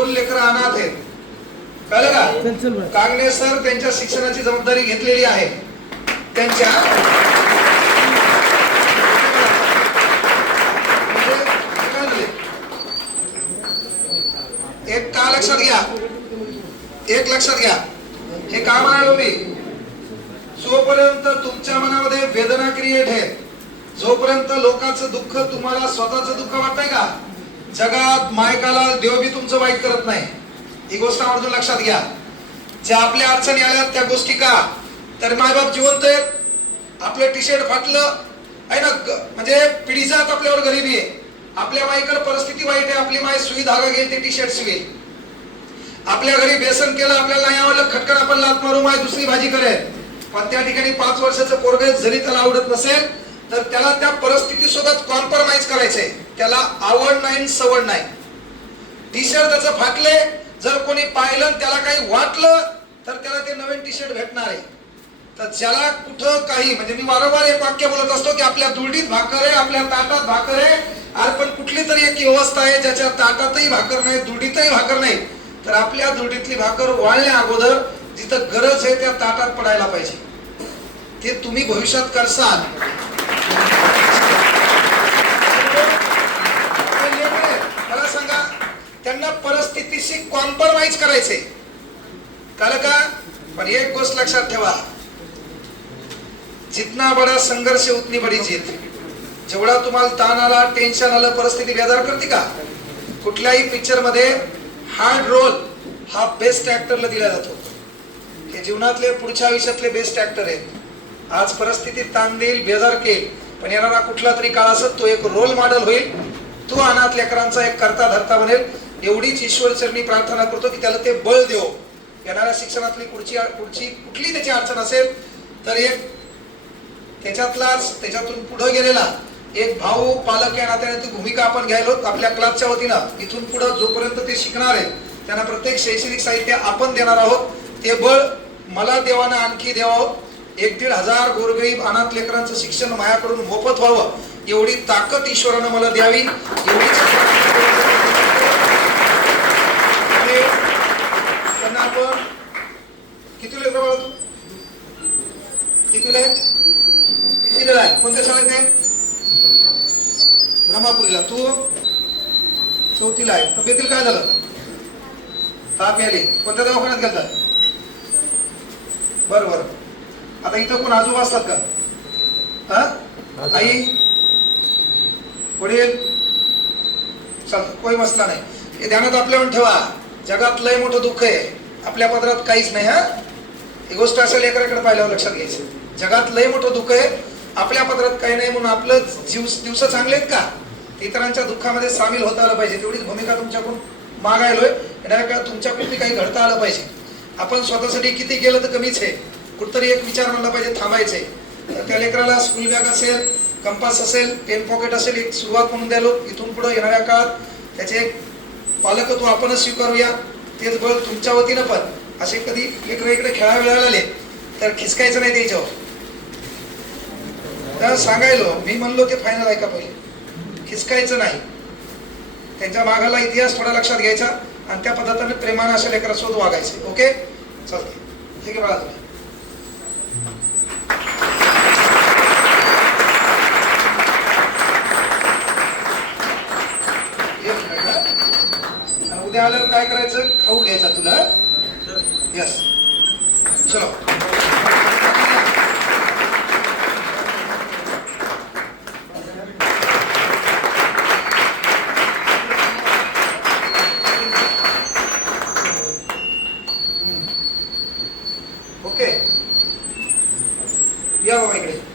दोन लेकर अनाथ आहेत. कळलं का. कांगणे सर त्यांच्या शिक्षणाची जबाबदारी घेतलेली आहे. त्यांच्या म्हणजे? एक का लक्षात घ्या. एक लक्षात घ्या. हे का म्हणालो मी जोपर्यंत तुमच्या मनामध्ये वेदना क्रिएट आहे जोपर्यंत लोकांचं दुःख तुम्हाला स्वतःचं दुःख वाटतंय का? जगात मायकाला देव बी तुमचं वाईट करत नाही. ही गोष्ट आवर्जून लक्षात घ्या. ज्या आपल्या अडचणी आल्या त्या गोष्टी का? तर मायबाप जिवंत आहेत. आपलं टी शर्ट फाटलं. आहे ना म्हणजे पिढीजात आपल्यावर गरिबी आहे. आपल्या माईकडे परिस्थिती वाईट आहे. आपली माय सुई धागा घेईल ते टी शर्ट शिवेल. आपल्या घरी बेसन केलं आपल्याला नाही आवडलं खटकन आपण लात मारू माय दुसरी भाजी करेल. पण त्या ठिकाणी पाच वर्षाचं पोरग जरी त्याला आवडत नसेल तर त्याला त्या परिस्थितीसोबत कॉम्प्रोमाइज करायचंय. त्याला आवड नाही सवड नाही. टी शर्ट त्याचं फाटले जर कोणी पाहिलं त्याला काही वाटलं तर त्याला ते नवीन टी शर्ट भेटणार आहे. तर ज्याला कुठं काही म्हणजे मी वारंवार एक वाक्य बोलत असतो की आपल्या दुर्डीत भाकर आहे आपल्या ताटात भाकर आहे. अरे पण कुठली तरी एक व्यवस्था आहे ज्याच्या ताटातही भाकर नाही दुर्डीतही भाकर नाही. तर आपल्या दुर्डीतली भाकर वाळण्या अगोदर जिथं गरज आहे त्या ताटात पडायला पाहिजे. ते तुम्ही भविष्यात करसाल. मला सांगा त्यांना परिस्थितीशी कॉम्प्रोमाइज करायचे कळलं का? पण एक गोष्ट लक्षात ठेवा. जितना बडा संघर्ष उतनी बडी जीत. जेवढा तुम्हाला ताण आला टेन्शन आलं परिस्थिती बेजार करते का? कुठल्याही पिक्चरमध्ये हार्ड रोल हा बेस्ट ऍक्टरला दिला जातो. हे जीवनातले पुढच्या आयुष्यातले बेस्ट ऍक्टर आहेत. आज परिस्थितीत ताण देईल बेजार केल. पण येणारा कुठला तरी काळ असत तो एक रोल मॉडेल होईल. तो अनाथ लेकरांचा एक करता धरता बनेल. एवढीच ईश्वर चरणी प्रार्थना करतो की त्याला ते बळ देव. येणाऱ्या शिक्षणातली पुढची पुढची कुठली त्याची अडचण असेल तर एक त्याच्यातलाच त्याच्यातून पुढं गेलेला एक भाऊ पालक या नात्याने ती भूमिका आपण घ्यायलो आपल्या क्लासच्या वतीनं. इथून पुढं जोपर्यंत ते शिकणार आहेत त्यांना प्रत्येक शैक्षणिक साहित्य आपण देणार आहोत. ते बळ मला देवानं आणखी द्यावं. एक दीड हजार गोरगरीब अनाथ लेकरांचं शिक्षण माझ्याकडून मोफत व्हावं एवढी ताकद ईश्वरानं मला द्यावी एवढी त्यांना आपण किती लेकर बाळा तू? आहे कितीला आहे? कोणत्या शाळेत आहे ब्रह्मापुरीला. तू? चौथीला आहे. तब्येतील काय झालं? ताप याली कोणत्या दवाखान्यात गेलं बरं बर. आता इथं कोण आजोबा असतात का? हा? आई? वडील? चल कोई मसला नाही. हे ध्यानात आपल्यावर ठेवा. जगात लय मोठं दुःख आहे. आपल्या पदरात काहीच नाही हा? ही गोष्ट अशा लेकराकडे पाहिल्यावर लक्षात घ्यायचं. जगात लय मोठं दुःख आहे. आपल्या पदरात काही नाही म्हणून आपलं जीव दिवस चांगले आहेत का? इतरांच्या दुःखामध्ये सामील होता आलं पाहिजे. तेवढीच भूमिका तुमच्याकडून मागायलोय. येणाऱ्या काळात तुमच्याकडून काही घडता आलं पाहिजे. आपण स्वतःसाठी किती केलं तर कमीच आहे. कुठतरी एक विचार म्हणला पाहिजे थांबायचे. तर त्या लेकराला स्कूल बॅग असेल कंपास असेल पेन पॉकेट असेल एक सुरुवात म्हणून द्यालो इथून पुढे येणाऱ्या काळात त्याचे एक पालकत्व आपणच स्वीकारूया. तेच बळ तुमच्या वतीनं पण. असे कधी लेकरं इकडे खेळा वेळायला आले तर खिसकायचं नाही त्याच्यावर. तर सांगायलो मी म्हणलो ते फायनल आहे का पहिले? खिसकायचं नाही. त्यांच्या मागाला इतिहास थोडा लक्षात घ्यायचा आणि त्या पद्धतीने प्रेमानं अशा लेकरासोबत वागायचे. ओके? चालते ठीक आहे बाळा तुम्ही. उद्या आल्यावर काय करायचं? खाऊ घ्यायचा तुला यस चलो. ओके या बाबा इकडे.